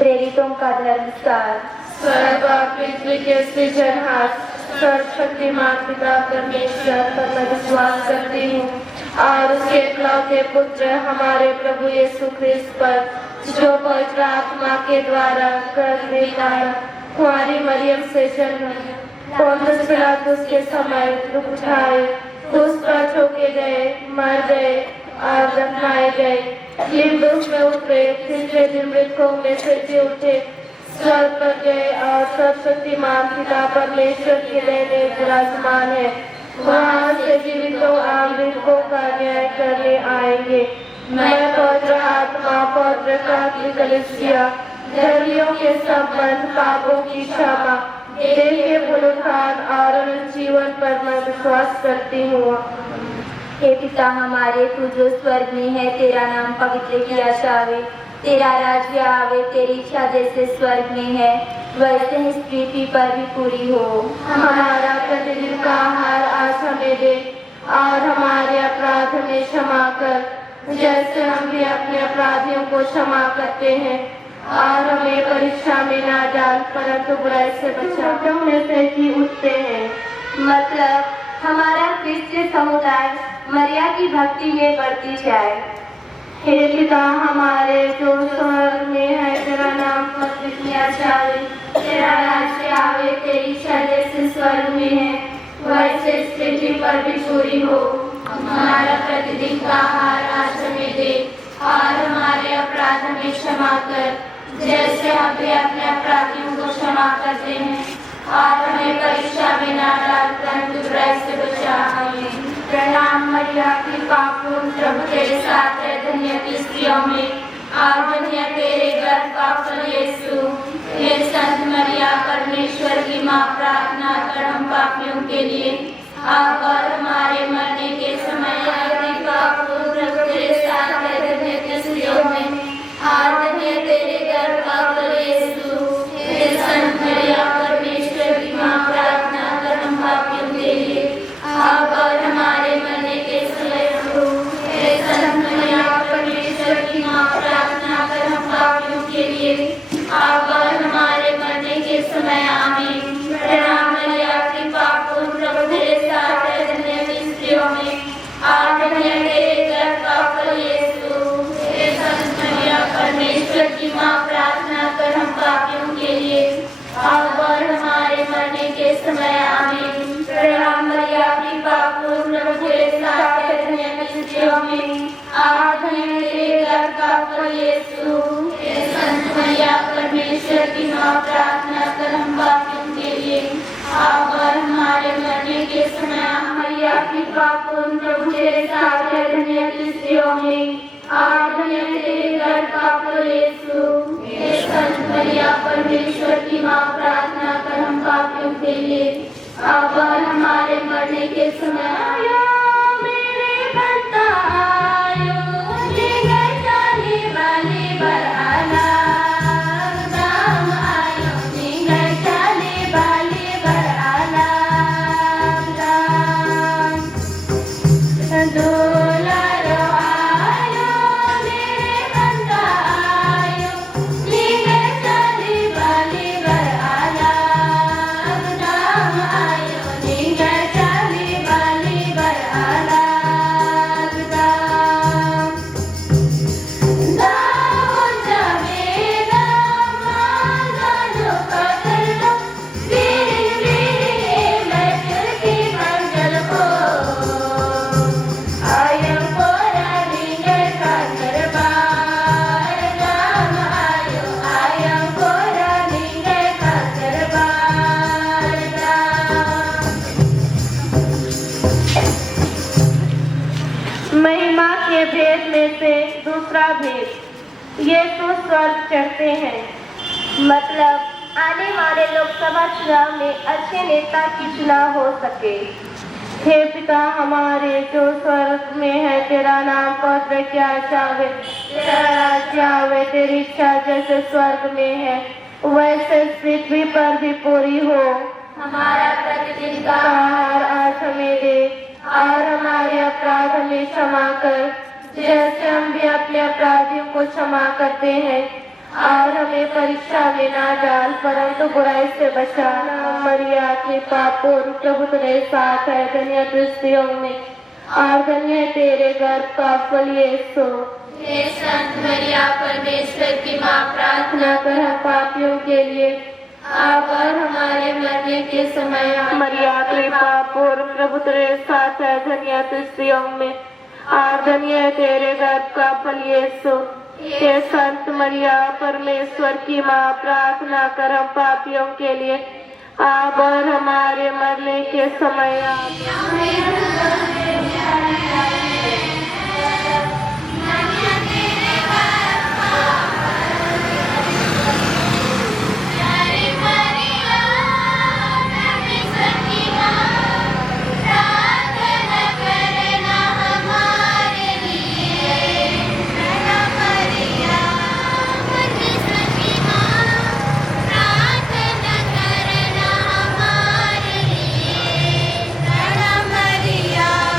प्रेरितों का धर्मसार। स्वर्ग और पृथ्वी के सृजनहार सर्वशक्तिमान पिता परमेश्वर पर मैं विश्वास करती हूँ और उसके इकलौते पुत्र हमारे प्रभु यीशु ख्रिस्त पर, जो पवित्र आत्मा के द्वारा गर्भ में आया, कुंवारी मरियम से जन्म, पोंतुस पिलातुस के समय दुख उठाए, क्रूस पर ठोके गए, मर गए और दफनाए गए, लिम्बुस में उतरे, तीसरे दिन मृतकों में से जी उठे, स्वर्ग पर गए और सर्वशक्तिमान पिता परमेश्वर के लेने विराजमान है। वहाँ से जीवितों और मृतकों का न्याय करने आएंगे। मैं पवित्र आत्मा, पवित्र कैथोलिक कलीसिया, धर्मियों के संबंध, पापों की क्षमा, देह के पुनरुत्थान और अनंत जीवन पर मैं विश्वास करती हूँ। हे पिता हमारे, तू जो स्वर्ग में है, तेरा नाम पवित्र किया जावे, तेरा राज्य आवे, तेरी इच्छा जैसे स्वर्ग में है वैसे ही इस पृथ्वी पर भी पूरी हो। हमारा प्रतिदिन का आहार आज हमें दे और हमारे अपराध में क्षमा कर, जैसे हम भी अपने अपराधियों को क्षमा करते हैं, और हमें परीक्षा में ना डाल परंतु बुराई से बचा। में से ही उठते हैं। मतलब हमारा क्रिश्चियन समुदाय मरिया की भक्ति में बढ़ती जाए। हे पिता हमारे जो स्वर्ग में है, तेरा नाम पवित्र किया जावे, तेरा राज्य आवे, तेरी इच्छा जैसे स्वर्ग में है वैसे इस पृथ्वी पर भी पूरी हो। हमारा प्रतिदिन का आहार आज हमें दे और हमारे अपराध में क्षमा कर, जैसे हम भी अपने अपराधियों को क्षमा करते हैं, और हमें परीक्षा में ना डाल परंतु बुराई से बचा। आमीन। प्रणाम मरिया, कृपा पूर्ण प्रभु तेरे साथ है, धन्य तू स्त्रियों में और धन्य तेरे गर्भ का फल यीशु। हे संत मरिया, परमेश्वर की माँ, प्रार्थना कर हम पापियों के लिए अब और हमारे मरने के समय। कृपा पूर्ण प्रभु तेरे साथ है, धन्य तू स्त्रियों में और धन्य तेरे गर्भ का फल यीशु। हे संत मरिया, परमेश्वर की माँ, प्रार्थना कर हम पापियों के लिए अब और हमारे मरने के समय। हे संत मरिया, परमेश्वर की माँ, प्रार्थना कर हम पापियों के लिए अब और हमारे मरने के समय। आमीन। प्रणाम मरिया, कृपा पूर्ण प्रभु तेरे साथ है, धन्य तू स्त्रियों में और धन्य तेरे गर्भ का फल यीशु। हे संत मरिया, परमेश्वर की माँ, प्रार्थना कर हम पापियों के लिए अब और हमारे मरने के समय। आमीन। प्रणाम मरिया, कृपा पूर्ण प्रभु तेरे साथ है, धन्य तू स्त्रियों में और धन्य तेरे गर्भ का फल यीशु। हे संत मरिया, परमेश्वर की माँ, प्रार्थना कर हम पापियों के लिए अब और हमारे मरने के समय। मरिया, कृपा पूर्ण प्रभु तेरे साथ है, धन्य तू स्त्रियों में और धन्य तेरे गर्भ का फल यीशु। हे संत मरिया, परमेश्वर की माँ, प्रार्थना कर हम पापियों के लिए अब और हमारे मरने के समय। आयो मेरे बंदा आयो, निगर जाने वाले बरआला दाम आयो, निगर जाने वाले बरआला दाम। दुलारो आयो मेरे बंदा आयो, निगर जाने वाले बरआला दाम आयो, निगर जाने वाले बरआला दाम। दाम जावेगा मांगो पकड़ लो, मेरे मैं चल के मंगल को आयो कोरा निगर का दरबार दाम आयो, आयो कोरा निगर का दरबार दाम। महिमा के भेद में से दूसरा भेद, यीशु स्वर्ग चढ़ते हैं। मतलब आने वाले लोकसभा चुनाव में अच्छे नेता की चुनाव हो सके। हे पिता हमारे जो स्वर्ग में है, तेरा नाम पवित्र किया जावे, तेरा राज्य आवे, तेरी इच्छा जैसे स्वर्ग में है वैसे इस पृथ्वी पर भी पूरी हो। हमारा प्रतिदिन का आहार आज हमें दे और हमारे अपराध में क्षमा कर, जैसे हम भी अपने अपराधियों को क्षमा करते हैं, और हमें परीक्षा में ना डाल, परंतु बुराई से बचा। मरिया कृपा पूर्ण, प्रभु तेरे साथ है, धन्य तू स्त्रियों में और धन्य है तेरे गर्भ का फल यीशु। हे संत मरिया परमेश्वर की माँ, प्रार्थना कर हम पापियों के लिए आप और हमारे मरने के समय। मरिया कृपा पूर्ण, प्रभु तेरे साथ है, धन्य तू स्त्रियों में और धन्य है तेरे गर्भ का फल यीशु। हे संत मरिया परमेश्वर की माँ, प्रार्थना कर हम पापियों के लिए अब और हमारे मरने के समय। Maria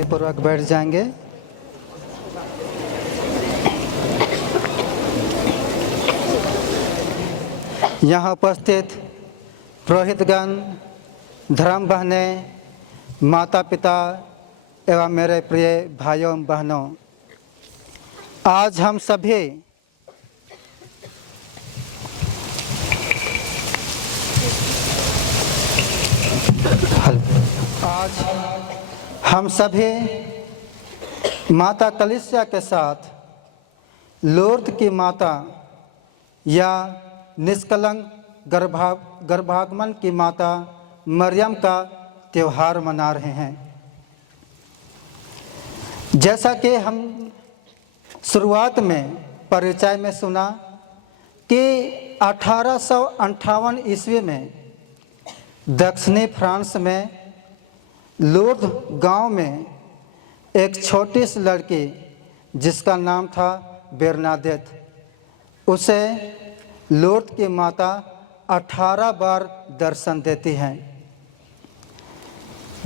शांतिपूर्वक बैठ जाएंगे। यहाँ उपस्थित पुरोहितगण, धर्म बहनें, माता पिता एवं मेरे प्रिय भाइयों बहनों, आज हम सभी माता कलीसिया के साथ लूर्द की माता या निष्कलंक गर्भागमन की माता मरियम का त्यौहार मना रहे हैं। जैसा कि हम शुरुआत में परिचय में सुना कि 1858 ईस्वी में दक्षिणी फ्रांस में लूर्द गांव में एक छोटी सी लड़की जिसका नाम था बेरनादेत, उसे लूर्द की माता 18 बार दर्शन देती हैं।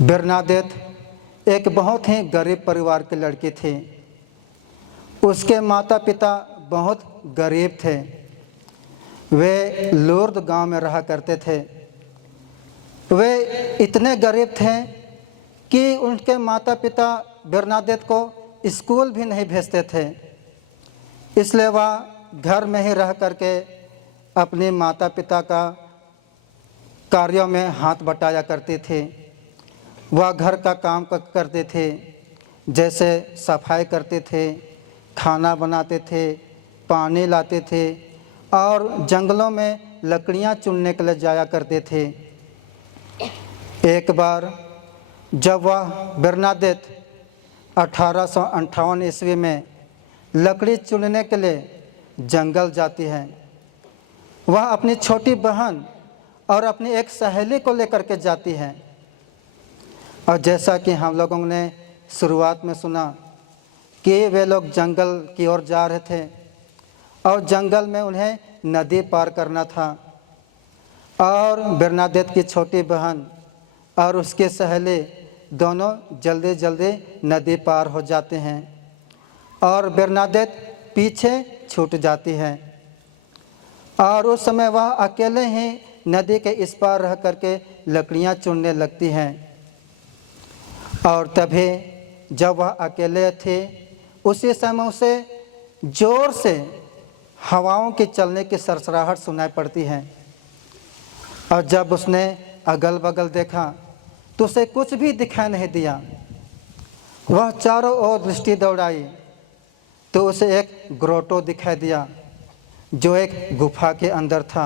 बेरनादेत एक बहुत ही गरीब परिवार की लड़की थी। उसके माता पिता बहुत गरीब थे। वे लूर्द गांव में रहा करते थे। वे इतने गरीब थे कि उनके माता पिता बेरनादेत को स्कूल भी नहीं भेजते थे, इसलिए वह घर में ही रह करके अपने माता पिता का कार्यों में हाथ बटाया करती थी। वह घर का काम करते थे, जैसे सफाई करते थे, खाना बनाते थे, पानी लाते थे और जंगलों में लकड़ियाँ चुनने के लिए जाया करते थे। एक बार जब वह बेरनादेत 1858 ईस्वी में लकड़ी चुनने के लिए जंगल जाती है, वह अपनी छोटी बहन और अपनी एक सहेली को लेकर के जाती है। और जैसा कि हम लोगों ने शुरुआत में सुना कि वे लोग जंगल की ओर जा रहे थे और जंगल में उन्हें नदी पार करना था। और बेरनादेत की छोटी बहन और उसके सहेली दोनों जल्दी जल्दी नदी पार हो जाते हैं और बेरनादेत पीछे छूट जाती है। और उस समय वह अकेले ही नदी के इस पार रह करके लकड़ियाँ चुनने लगती हैं। और तभी जब वह अकेले थे, उसी समय उसे ज़ोर से हवाओं के चलने की सरसराहट सुनाई पड़ती है। और जब उसने अगल बगल देखा तो उसे कुछ भी दिखाई नहीं दिया। वह चारों ओर दृष्टि दौड़ाई तो उसे एक ग्रोटो दिखाई दिया जो एक गुफा के अंदर था।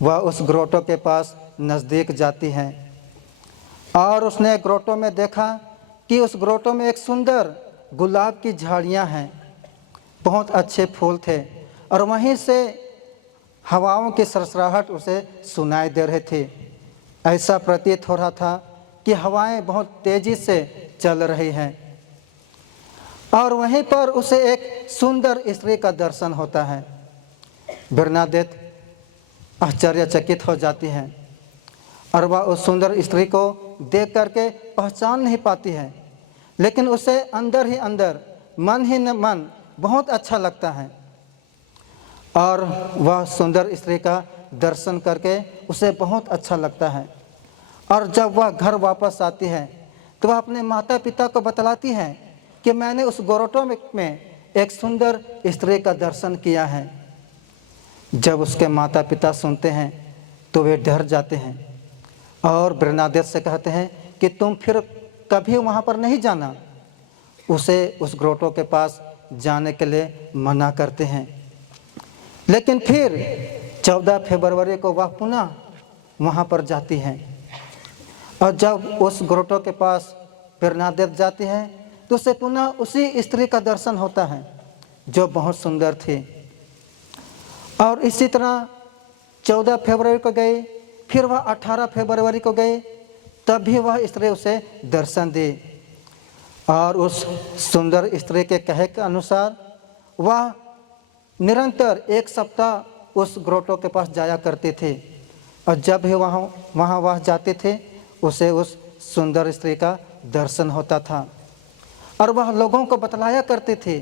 वह उस ग्रोटो के पास नज़दीक जाती है और उसने ग्रोटो में देखा कि उस ग्रोटो में एक सुंदर गुलाब की झाड़ियां हैं, बहुत अच्छे फूल थे और वहीं से हवाओं की सरसराहट उसे सुनाई दे रहे थे। ऐसा प्रतीत हो रहा था कि हवाएं बहुत तेज़ी से चल रही हैं। और वहीं पर उसे एक सुंदर स्त्री का दर्शन होता है। बेरनादेत आश्चर्यचकित हो जाती है और वह उस सुंदर स्त्री को देख करके पहचान नहीं पाती है, लेकिन उसे अंदर ही अंदर मन ही न मन बहुत अच्छा लगता है। और वह सुंदर स्त्री का दर्शन करके उसे बहुत अच्छा लगता है। और जब वह घर वापस आती है तो वह अपने माता पिता को बतलाती है कि मैंने उस ग्रोटो में एक सुंदर स्त्री का दर्शन किया है। जब उसके माता पिता सुनते हैं तो वे डर जाते हैं और बेरनादेत से कहते हैं कि तुम फिर कभी वहाँ पर नहीं जाना। उसे उस ग्रोटो के पास जाने के लिए मना करते हैं। लेकिन फिर 14 फरवरी को वह पुनः वहाँ पर जाती हैं और जब उस ग्रोटो के पास बेरनादेत जाती है तो उसे पुनः उसी स्त्री का दर्शन होता है जो बहुत सुंदर थी। और इसी तरह 14 फरवरी को गई, फिर वह 18 फरवरी को गई, तब भी वह स्त्री उसे दर्शन दी। और उस सुंदर स्त्री के कहे के अनुसार वह निरंतर 1 सप्ताह उस ग्रोटो के पास जाया करते थे और जब भी वहाँ जाते थे उसे उस सुंदर स्त्री का दर्शन होता था और वह लोगों को बतलाया करते थे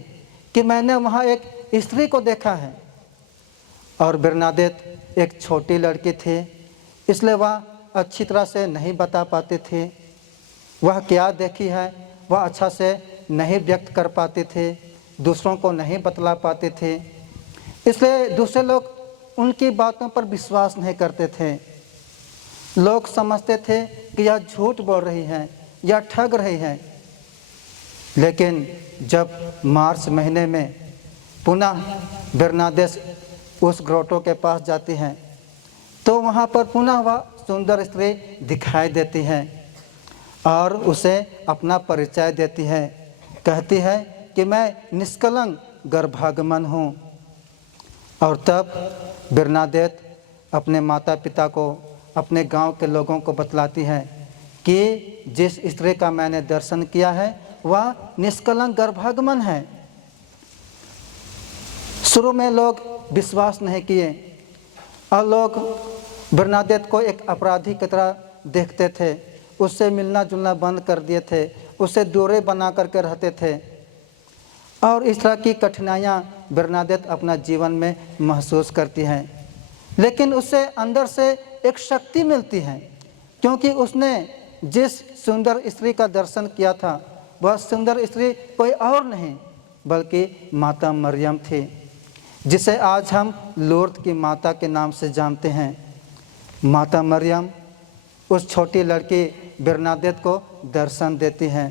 कि मैंने वहाँ एक स्त्री को देखा है। और बरनादेत एक छोटी लड़की थे, इसलिए वह अच्छी तरह से नहीं बता पाते थे। वह क्या देखी है वह अच्छा से नहीं व्यक्त कर पाते थे, दूसरों को नहीं बतला पाते थे, इसलिए दूसरे लोग उनकी बातों पर विश्वास नहीं करते थे। लोग समझते थे कि यह झूठ बोल रही है या ठग रही है। लेकिन जब मार्च महीने में पुनः बरनादेस उस ग्रोटो के पास जाती हैं तो वहाँ पर पुनः वह सुंदर स्त्री दिखाई देती है और उसे अपना परिचय देती है। कहती है कि मैं निष्कलंक गर्भागमन हूँ। और तब बरनादेत अपने माता पिता को, अपने गांव के लोगों को बतलाती है कि जिस स्त्री का मैंने दर्शन किया है वह निष्कलंक गर्भागमन है। शुरू में लोग विश्वास नहीं किए और लोग बरनादेत को एक अपराधी की तरह देखते थे, उससे मिलना जुलना बंद कर दिए थे, उससे दूरी बना करके रहते थे। और इस तरह की कठिनाइयाँ बरनादेत अपना जीवन में महसूस करती हैं। लेकिन उससे अंदर से एक शक्ति मिलती है, क्योंकि उसने जिस सुंदर स्त्री का दर्शन किया था वह सुंदर स्त्री कोई और नहीं बल्कि माता मरियम थी, जिसे आज हम लूर्द की माता के नाम से जानते हैं। माता मरियम उस छोटी लड़की बरनादेत को दर्शन देती हैं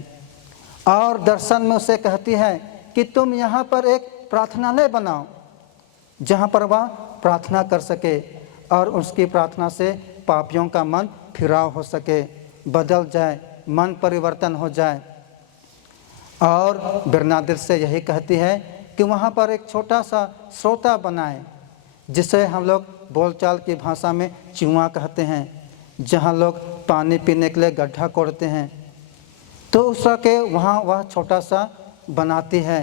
और दर्शन में उसे कहती है कि तुम यहाँ पर एक प्रार्थनालय बनाओ जहाँ पर वह प्रार्थना कर सके और उसकी प्रार्थना से पापियों का मन फिराव हो सके, बदल जाए, मन परिवर्तन हो जाए। और बरनादेत से यही कहती है कि वहाँ पर एक छोटा सा श्रोता बनाए, जिसे हम लोग बोलचाल की भाषा में चुआ कहते हैं, जहाँ लोग पानी पीने के लिए गड्ढा कोड़ते हैं। तो उस के वहाँ वह छोटा सा बनाती है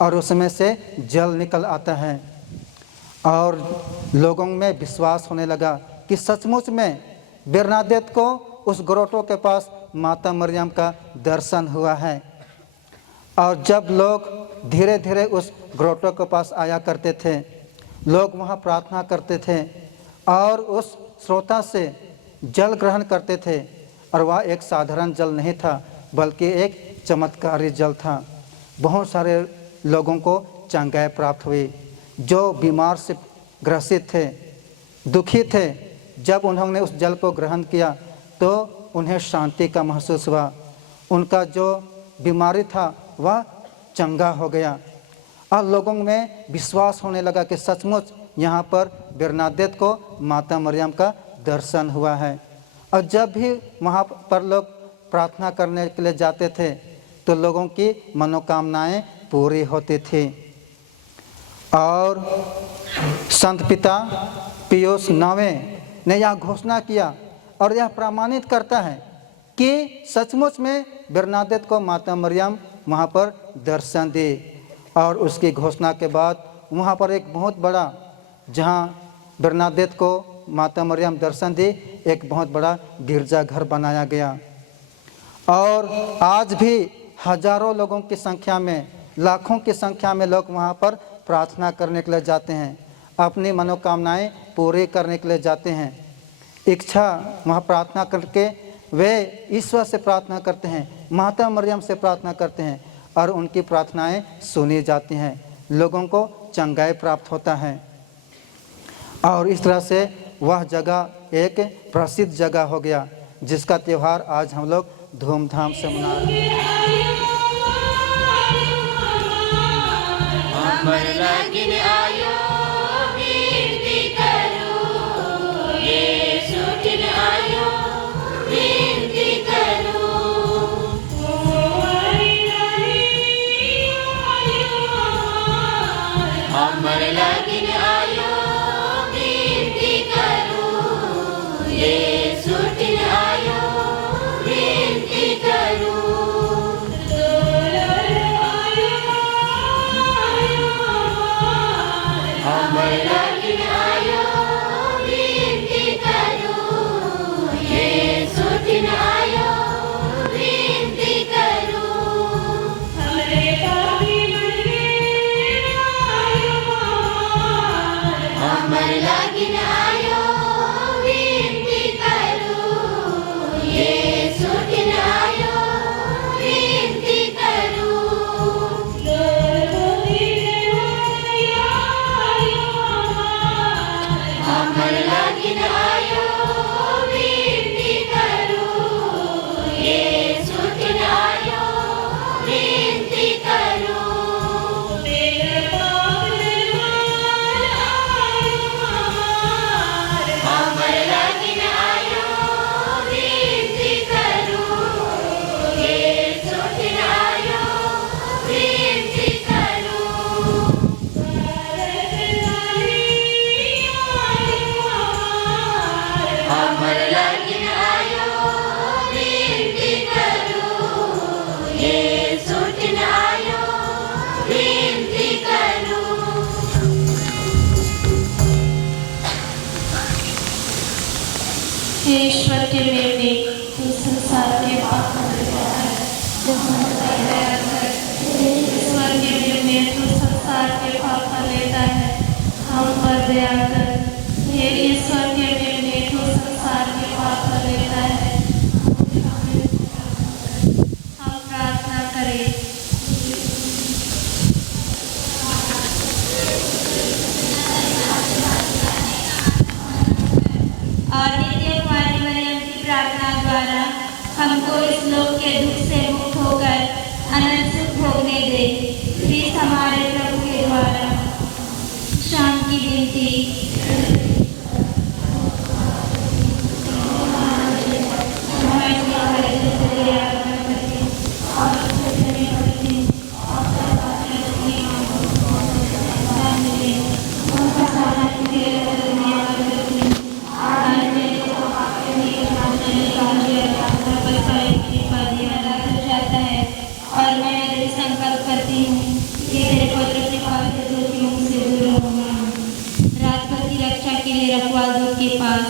और उसमें से जल निकल आता है और लोगों में विश्वास होने लगा कि सचमुच में बरनादेत को उस ग्रोटो के पास माता मरियम का दर्शन हुआ है। और जब लोग धीरे धीरे उस ग्रोटो के पास आया करते थे, लोग वहाँ प्रार्थना करते थे और उस श्रोता से जल ग्रहण करते थे। और वह एक साधारण जल नहीं था बल्कि एक चमत्कारी जल था। बहुत सारे लोगों को चंगाई प्राप्त हुई, जो बीमार से ग्रसित थे, दुखी थे। जब उन्होंने उस जल को ग्रहण किया तो उन्हें शांति का महसूस हुआ, उनका जो बीमारी था वह चंगा हो गया और लोगों में विश्वास होने लगा कि सचमुच यहाँ पर बरनादेत को माता मरियम का दर्शन हुआ है। और जब भी वहाँ पर लोग प्रार्थना करने के लिए जाते थे तो लोगों की मनोकामनाएं पूरी होती थी। और संत पिता पियूस 9वें ने यह घोषणा किया और यह प्रमाणित करता है कि सचमुच में बरनादेत को माता मरियम वहाँ पर दर्शन दी। और उसकी घोषणा के बाद वहाँ पर एक बहुत बड़ा, जहाँ बरनादेत को माता मरियम दर्शन दी, एक बहुत बड़ा गिरजाघर बनाया गया। और आज भी हजारों लोगों की संख्या में, लाखों की संख्या में लोग वहाँ पर प्रार्थना करने के लिए जाते हैं, अपनी मनोकामनाएं पूरी करने के लिए जाते हैं। इच्छा वहाँ प्रार्थना करके वे ईश्वर से प्रार्थना करते हैं, माता मरियम से प्रार्थना करते हैं और उनकी प्रार्थनाएं सुनी जाती हैं, लोगों को चंगाई प्राप्त होता है। और इस तरह से वह जगह एक प्रसिद्ध जगह हो गया, जिसका त्यौहार आज हम लोग धूमधाम से मना रहे हैं। के मेमने तू संसार के पाप को लेता है। जो हम पर दया कर, हे ईश्वर के मेमने तू संसार के पाप को लेता है। हम पर दया कर, हे ईश्वर के मेमने तू संसार के पाप को लेता है। हम प्रार्थना करें। और नित्य कुमारी मरियम की प्रार्थना द्वारा हमको इस लोक के दुख से मुक्त होकर अनंत सुख भोगने दे। क्रिस्त हमारे प्रभु के द्वारा शाम की विनती। और मैं दृढ़ संकल्प करती हूँ कि तेरे पवित्र कृपा से दोषियों से दूर रहूँगा। रात भर की रक्षा के लिए रखवा दूत के पास।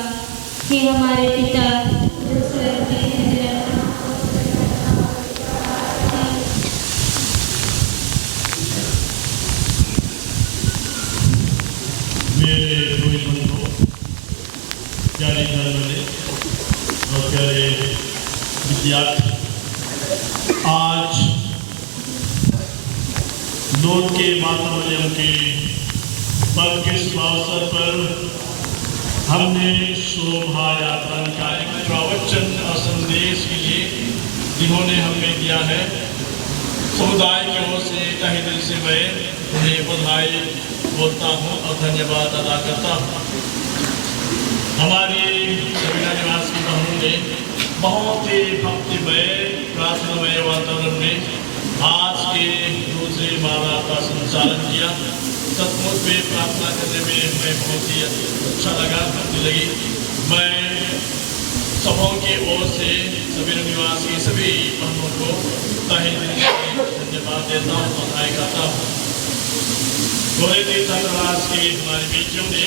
हे हमारे पिता जो स्वर्ग में है, मेरे कोई बंधु, प्यारे घर वाले और प्यारे विद्यार्थी, आज लोक के माता मरियम के पर्व के शुभ अवसर पर हमने शोभा यात्रा निकाली। प्रवचन और संदेश के लिए जिन्होंने हमें दिया है, समुदाय की ओर से तहे दिल से मैं उन्हें बधाई बोलता हूँ और धन्यवाद अदा करता हूँ। हमारी सविना निवास की बहनों ने बहुत ही भक्तिमय प्रार्थनामय वातावरण में आज के दूसरे माला का संचालन किया। सचमुच में प्रार्थना करने में हमें बहुत ही अच्छा लगा, भक्ति लगी। मैं सबों की ओर से सविना निवास की सभी बहनों को तहे दिल से धन्यवाद देता हूँ, बधाई करता हूँ। गोरे तीर्थराज की हमारी बेटियों ने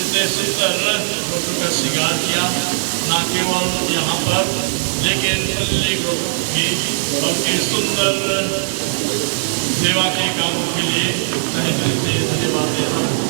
इतने सुंदर फोटो का श्रृंगार किया, न केवल यहाँ पर लेकिन पल्ली ग्रुप की उनकी सुंदर सेवा के कामों के लिए तहे दिल से धन्यवाद देता हूँ।